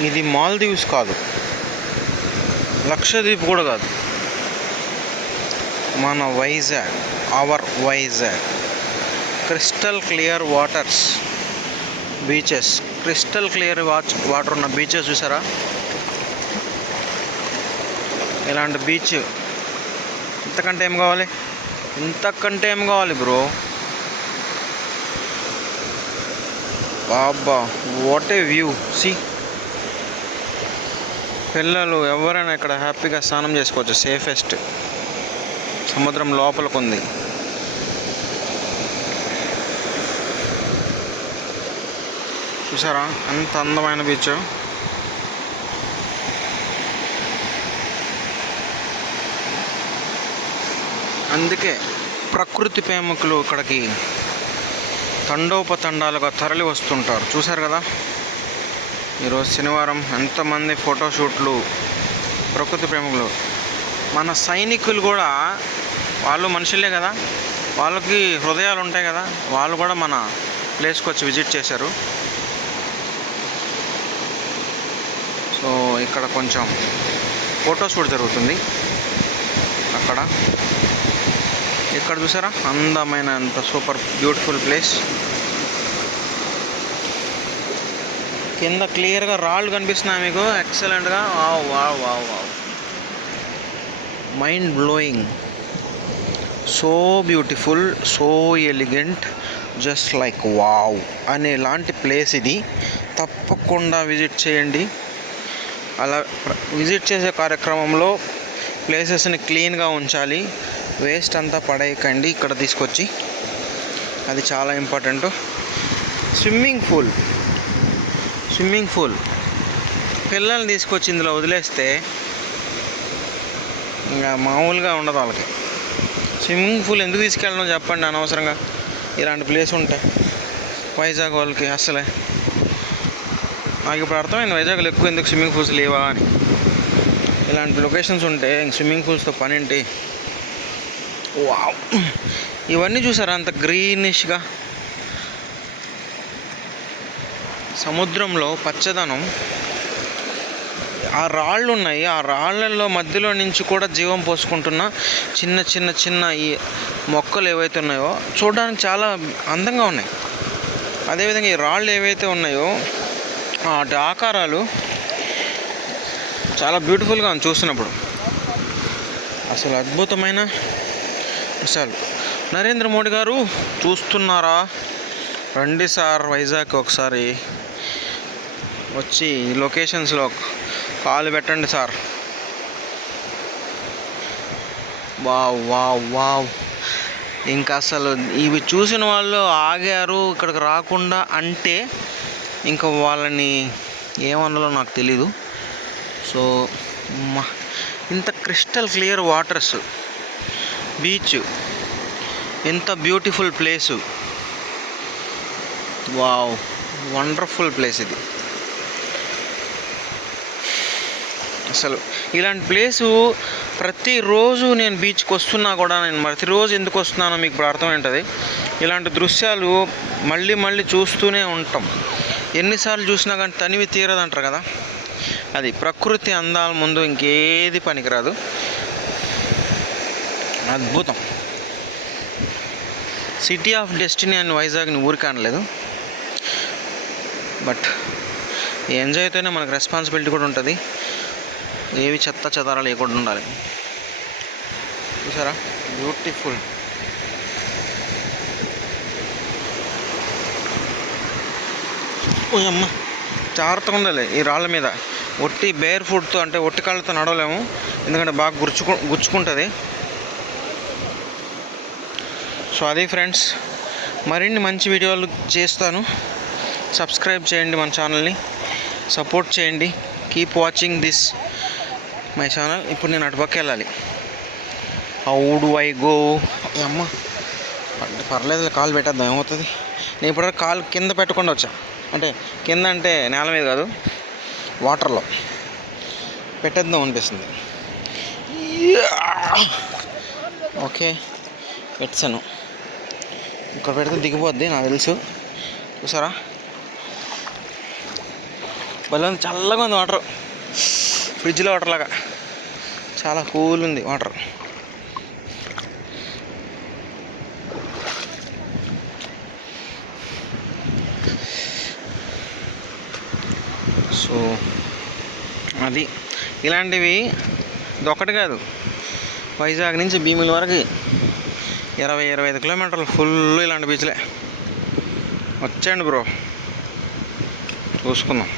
ఇది మాల్దీవ్స్ కాదు. లక్షద్వీప్ కూడా కాదు. మన Vizag our Vizag. Crystal clear waters beaches crystal clear watch water ఉన్న బీచెస్ చూసారా? ఇలాంటి బీచ్ ఇంతకంటే ఏం కావాలి? ఇంతకంటే ఏం కావాలి బ్రో బాబా వాట్ ఏ వ్యూ సి పిల్లలు ఎవరైనా ఇక్కడ హ్యాపీగా స్నానం చేసుకోవచ్చు. సేఫెస్ట్. సముద్రం లోపలికి ఉంది చూసారా? ఎంత అందమైన బీచ్ అందుకే ప్రకృతి ప్రేమికులు ఇక్కడికి తండోపతండాలుగా తరలి వస్తుంటారు చూశారు కదా? ఈరోజు శనివారం ఎంతమంది ఫోటోషూట్లు ప్రకృతి ప్రేమికులు. మన సైనికులు కూడా వాళ్ళు మనుషులే కదా. వాళ్ళకి హృదయాలు ఉంటాయి కదా. వాళ్ళు కూడా మన ప్లేస్కి వచ్చి విజిట్ చేశారు. సో ఇక్కడ కొంచెం ఫోటోషూట్ జరుగుతుంది. అక్కడ. ఇక్కడ చూసారా? అందమైన అంత సూపర్ బ్యూటిఫుల్ ప్లేస్. కింద క్లియర్గా రాళ్ళు కనిపిస్తున్నాయి మీకు. ఎక్సలెంట్గా wow wow wow wow mind blowing so beautiful so elegant just like wow అనే లాంటి ప్లేస్ ఇది. తప్పకుండా విజిట్ చేయండి. అలా విజిట్ చేసే కార్యక్రమంలో ప్లేసెస్ని క్లీన్గా ఉంచాలి. వేస్ట్ అంతా పడేయకండి ఇక్కడ తీసుకొచ్చి. అది చాలా important swimming pool swimming pool. పిల్లల్ని తీసుకొచ్చి ఇందులో వదిలేస్తే ఇంకా మామూలుగా ఉండదు వాళ్ళకి. స్విమ్మింగ్ పూల్ ఎందుకు తీసుకెళ్ళడం చెప్పండి అనవసరంగా. ఇలాంటి ప్లేస్ ఉంటాయి వైజాగ్ వాళ్ళకి అసలే. నాకు ఇప్పుడు అర్థమైంది వైజాగ్లో ఎక్కువ ఎందుకు స్విమ్మింగ్ పూల్స్ లేవా అని. ఇలాంటి లొకేషన్స్ ఉంటే ఇంక స్విమ్మింగ్ పూల్స్తో పని ఏంటి వావ్. ఇవన్నీ చూసారా అంత గ్రీనిష్గా సముద్రంలో పచ్చదనం ఆ రాళ్ళు ఉన్నాయి ఆ రాళ్ళల్లో మధ్యలో నుంచి కూడా జీవం పోసుకుంటున్న చిన్న చిన్న చిన్న ఈ మొక్కలు ఏవైతే ఉన్నాయో చూడడానికి చాలా అందంగా ఉన్నాయి. అదేవిధంగా ఈ రాళ్ళు ఏవైతే ఉన్నాయో వాటి ఆకారాలు చాలా బ్యూటిఫుల్గా ఉంది చూస్తున్నప్పుడు. అసలు అద్భుతమైన అసలు నరేంద్ర మోడీ గారు చూస్తున్నారా? రండి సార్ వైజాగ్ ఒకసారి. వచ్చి లొకేషన్స్లో కాలు పెట్టండి సార్. Wow wow wow. ఇంకా అసలు ఇవి చూసిన వాళ్ళు ఆగారు ఇక్కడికి రాకుండా అంటే ఇంకా వాళ్ళని ఏమన్నాలో నాకు తెలీదు. సో మ- ఇంత క్రిస్టల్ క్లియర్ వాటర్స్ బీచ్ ఎంత beautiful place. Wow wonderful place ఇది. అసలు ఇలాంటి ప్లేసు ప్రతిరోజు నేను బీచ్కి వస్తున్నా కూడా నేను ప్రతిరోజు ఎందుకు వస్తున్నానో మీకు ఇప్పుడు అర్థమైంటుంది. ఇలాంటి దృశ్యాలు మళ్ళీ మళ్ళీ చూస్తూనే ఉంటాం. ఎన్నిసార్లు చూసినా కానీ తనివి తీరదంటారు కదా? అది ప్రకృతి అందాల ముందు ఇంకేది పనికిరాదు. అద్భుతం. సిటీ ఆఫ్ డెస్టినీ అని వైజాగ్ని ఊరికానలేదు బట్ ఎంజాయ్ అయితేనే మనకు రెస్పాన్సిబిలిటీ కూడా ఉంటుంది. ఏవి చెత్త చెదారాలు లేకుండా ఉండాలి. చూసారా? బ్యూటిఫుల్ ఓ అమ్మ. జాగ్రత్తగా ఉండాలి ఈ రాళ్ళ మీద. ఒట్టి బేర్ ఫుడ్తో అంటే ఒట్టి కాళ్ళతో నడవలేము. ఎందుకంటే బాగా గుర్చుకు గుచ్చుకుంటుంది. సో అది ఫ్రెండ్స్ మరిన్ని మంచి వీడియోలు చేస్తాను. సబ్స్క్రైబ్ చేయండి మన ఛానల్ని. సపోర్ట్ చేయండి. Keep watching this my channel ఇప్పుడు నేను అటుపక్క వెళ్ళాలి. How do I go. అమ్మ అంటే పర్లేదు కాలు పెట్టేద్దాం ఏమవుతుంది? నేను ఇప్పుడు కాలు కింద పెట్టకుండా వచ్చా. అంటే కింద అంటే నేల మీద కాదు వాటర్లో. పెట్టేద్దాం అనిపిస్తుంది. ఓకే పెట్టాను. ఇక్కడ పెడితే దిగిపోద్ది నాకు తెలుసు. చూసారా? ఉంది చల్లగా ఉంది వాటర్. ఫ్రిడ్జ్లో వాటర్ లాగా. చాలా కూల్ ఉంది వాటర్. సో అది. ఇలాంటివి ఇదొక్కటి కాదు. వైజాగ్ నుంచి భీముల వరకు ఇరవై ఇరవై ఐదు కిలోమీటర్లు ఫుల్ ఇలాంటి బీచ్లే. వచ్చేయండి బ్రో. చూసుకుందాం.